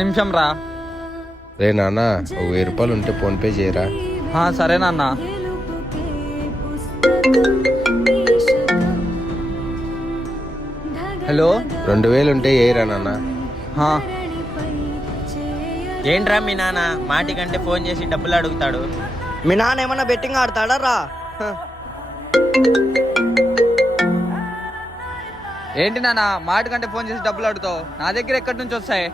నిమిషం రా. రే నాన్న, ఒక 1000 రూపాయలు ఉంటే ఫోన్పే చేయరా. సరే నాన్న. హలో. 2000 ఉంటే ఏరా నాన్న. ఏంట్రా మీ నాన్న మాటి కంటే ఫోన్ చేసి డబ్బులు అడుగుతాడు? మీ నాన్న ఏమన్నా బెట్టింగ్ ఆడతాడా రా? ఏంటి నాన్న మాట కంటే ఫోన్ చేసి డబ్బులు అడుగుతావు? నా దగ్గర ఎక్కడి నుంచి వస్తాయి?